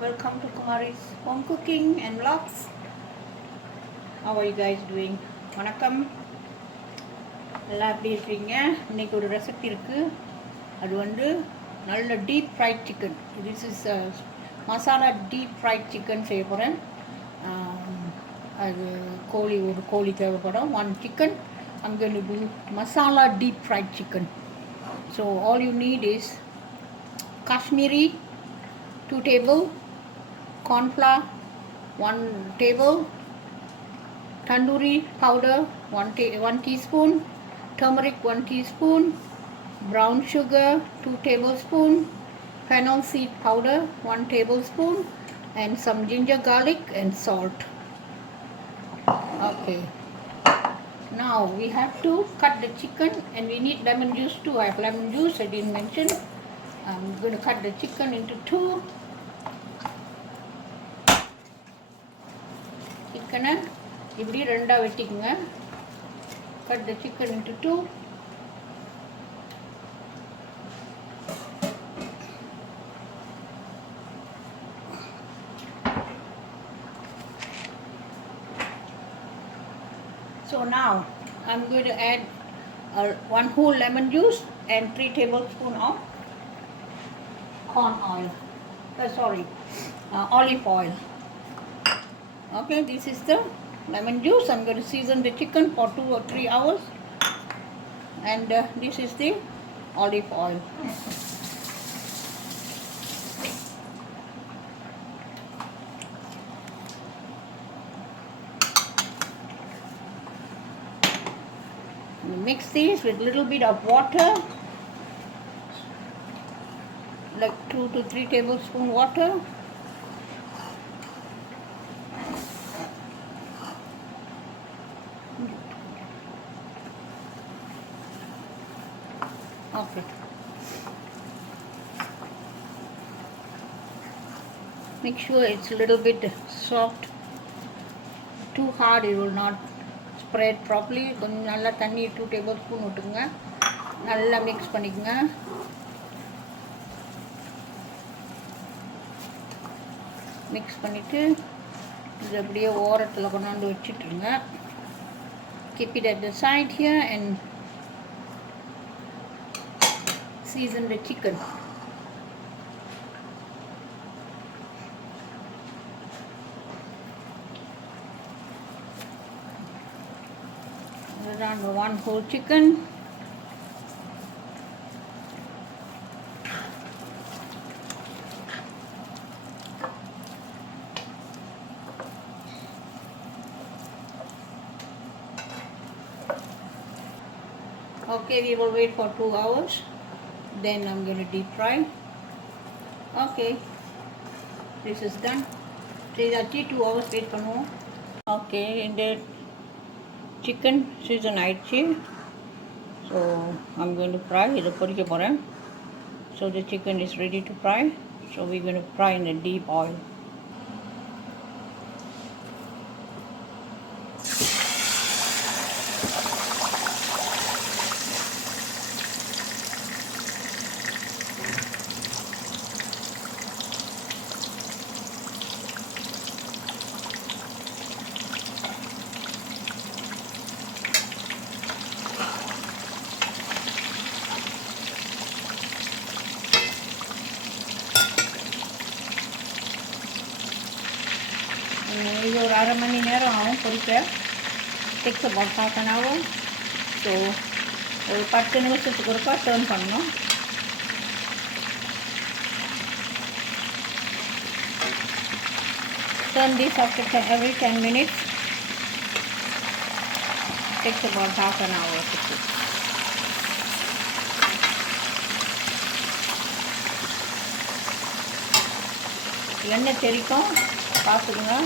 Welcome to Kumari's home cooking and vlogs. How are you guys doing? வணக்கம். எல்லாம் எப்படி இருக்கீங்க? இன்னைக்கு ஒரு ரெசிபி இருக்கு. அது வந்து நல்ல deep fried chicken. This is masala deep fried chicken செய்ய போகிறேன். அது ஒரு கோழி தேவைப்படும். One chicken. I'm going to do masala deep fried chicken. So all you need is Kashmiri 2 table, corn flour 1 table, tandoori powder 1 teaspoon, turmeric 1 teaspoon, brown sugar 2 tablespoon, fennel seed powder 1 tablespoon, and some ginger garlic and salt. Okay, now we have to cut the chicken, and we need lemon juice too. I have lemon juice, I didn't mention. I'm going to cut the chicken into 2. Chicken இப்படி ரெண்டா வெட்டிக்குங்க. Cut the chicken into 2. So now I'm going to add 1 whole lemon juice and 3 tablespoons of corn oil. Olive oil. Okay, this is the lemon juice. I'm going to season the chicken for 2 or 3 hours, and this is the olive oil. Mix these with little bit of water, like 2 to 3 tablespoons water. Okay. Make sure it's a little bit soft. Too hard, it will not spread properly. கொஞ்சம் நல்லா தண்ணி 2 tablespoons ஊற்றுங்க. நல்லா மிக்ஸ் பண்ணிக்கங்க. மிக்ஸ் பண்ணிவிட்டு இது அப்படியே ஓரத்தில் கொண்டாந்து வச்சுட்டுருங்க. Keep it at the side here and season the chicken. Around 1 whole chicken. Okay, we will wait for 2 hours. Then I'm going to deep fry. Okay, this is done. இதாச்சு 2 hours wait பண்ணுவோம். Okay, இந்த chicken season ஆயிடுச்சு. So I'm going to fry. இதை பொரிக்க போகிறேன். So the chicken is ready to fry. So we're going to fry in the deep oil. இது ஒரு அரை மணி நேரம் ஆகும் பொரிக்க. takes about half an hour. So ஒரு 10 நிமிஷத்துக்கு ஒருக்கா டர்ன் பண்ணணும். Turn this after every 10 minutes. Takes about half an hour to cook. எண்ணெய் தெரிக்கும், பார்த்துக்குங்க.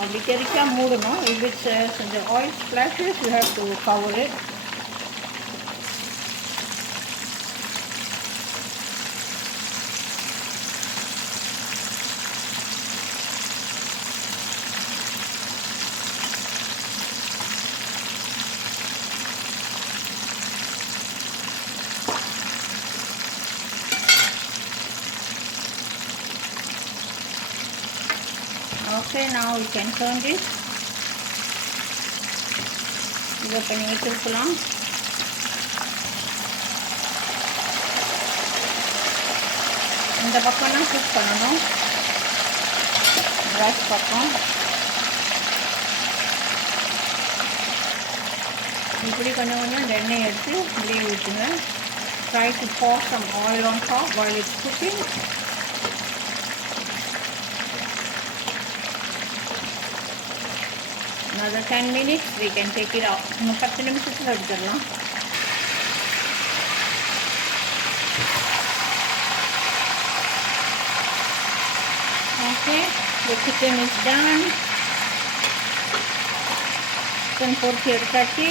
அப்படி தெரிக்கா மூடணும். If the oil splashes, you have to cover it. Okay, now we can turn this. இதை பண்ணி வச்சுருக்கலாம். இந்த பக்கம் தான் குக் பண்ணணும், ரைஸ் பக்கம். இப்படி கொஞ்சம் கொஞ்சம் எண்ணெய் எடுத்து இப்படியே ஊற்றுங்க. Try to pour some oil on top while it's cooking. Another 10 minutes we can take it out. இன்னும் 10 நிமிஷத்தில் எடுத்துடலாம். Okay, the chicken is done. Chicken பொரிச்சு எடுத்தாச்சு.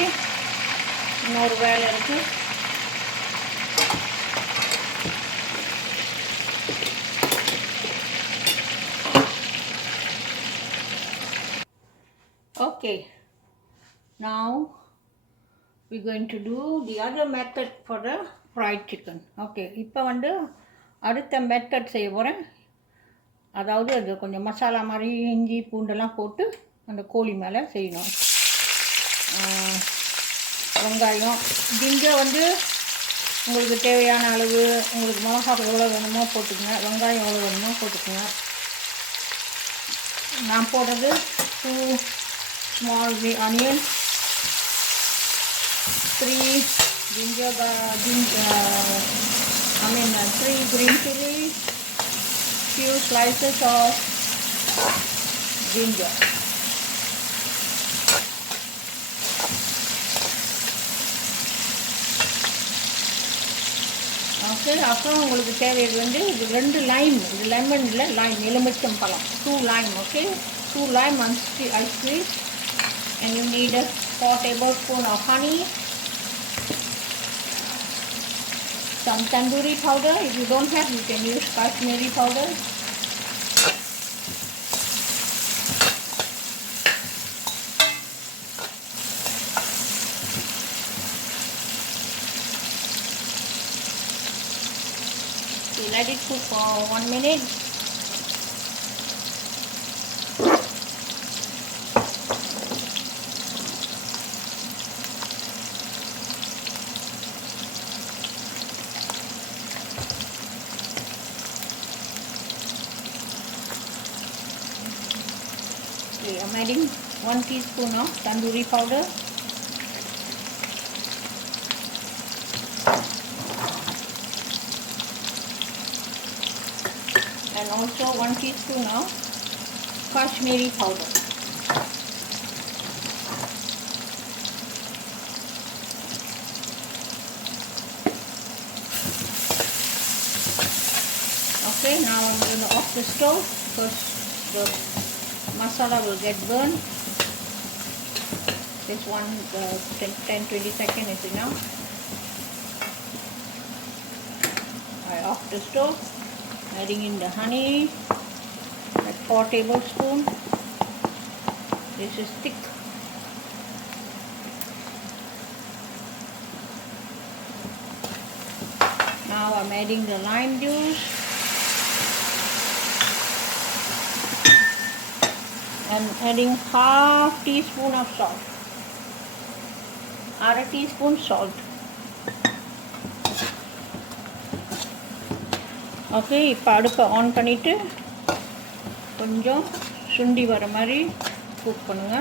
இன்னொரு வேலை இருக்கு. Okay, now we're going to do the other method for the fried chicken. Okay, இப்போ வந்து அடுத்த மெத்தட் செய்ய போகிறேன். அதாவது அது கொஞ்சம் மசாலா மாதிரி இஞ்சி பூண்டெல்லாம் போட்டு அந்த கோழி மேலே செய்யணும். வெங்காயம், ஜிஞ்சர் வந்து உங்களுக்கு தேவையான அளவு, உங்களுக்கு மிளகா எவ்வளோ வேணுமோ போட்டுக்கோங்க, வெங்காயம் எவ்வளோ வேணுமோ போட்டுக்கோங்க. நான் போடுறது 2 small onions, 3 3 green chilies, few slices of ginger. Okay, அப்புறம் உங்களுக்கு தேவையது வந்து இது 2 லைம், இது லெமன் இல்லை, லைம், எலுமிச்சம் பழம், 2 Lime. Okay, 2 Lime I squeeze. And you need a 4 tablespoons of honey, some tandoori powder. If you don't have, you can use Kashmiri powder. So let it cook for 1 minute. I'm adding 1 teaspoon of tandoori powder. And also 1 teaspoon of Kashmiri powder. Okay, now I'm going to off the stove because the masala will get burned. This one 10-20 seconds is enough. I off the stove, adding in the honey, like 4 tablespoons. This is thick. Now I'm adding the lime juice. I'm adding half teaspoon of salt. 1/2 teaspoon salt. Okay, இப்போ அடுப்பை ஆன் பண்ணிட்டு கொஞ்சம் சுண்டி வர மாதிரி குக் பண்ணுங்க.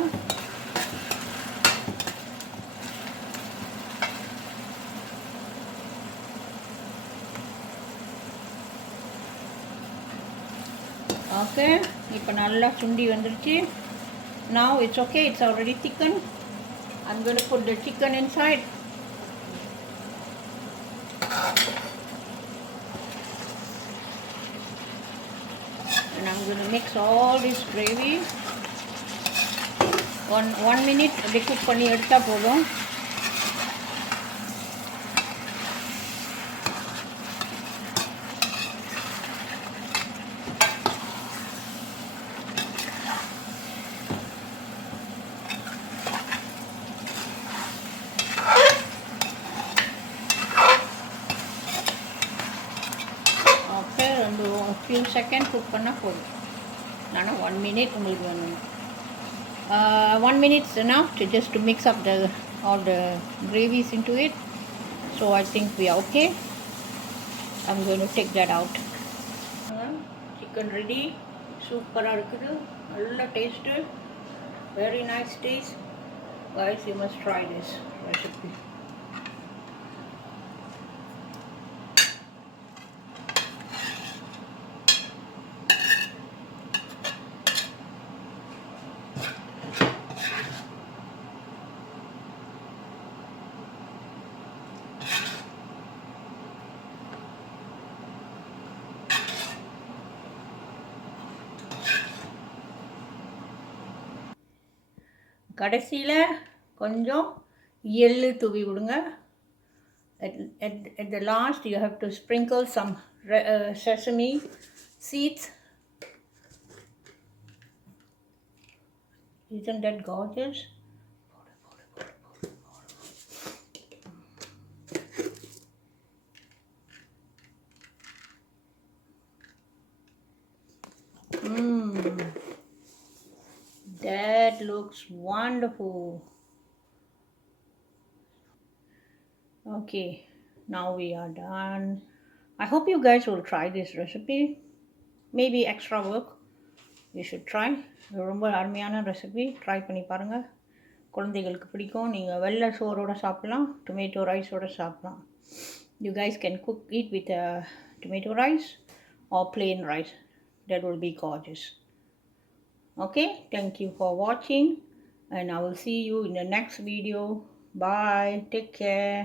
Okay, இப்போ நல்லா சுண்டி வந்துருச்சு. Now it's okay, it's already thickened. I'm going to put the chicken inside. And I'm going to mix all this gravy. One minute அப்படி குக் பண்ணி எடுத்தா போதும். few seconds cook பண்ணா போதும். ஆனால் 1 minute உங்களுக்கு வேணும். 1 minute is enough to just to mix up all the gravies into it. So I think we are okay. I'm going to take that out. Chicken ready. சூப்பராக இருக்குது, நல்ல taste, very nice taste. Guys, you must try this recipe. கடைசியில் கொஞ்சம் எள்ளு தூவி விடுங்க. At the last you have to sprinkle some sesame seeds. Isn't that gorgeous? That looks wonderful. Okay, now we are done. I hope you guys will try this recipe. Maybe extra work, you should try. ரொம்ப அருமையான recipe, try பண்ணி பாருங்கள். குழந்தைகளுக்கு பிடிக்கும். நீங்கள் வெள்ளை சோறோடு சாப்பிட்லாம், டொமேட்டோ ரைஸோடு சாப்பிட்லாம். You guys can eat with tomato rice or plain rice. That will be gorgeous. Okay, thank you for watching, and I will see you in the next video. Bye, take care.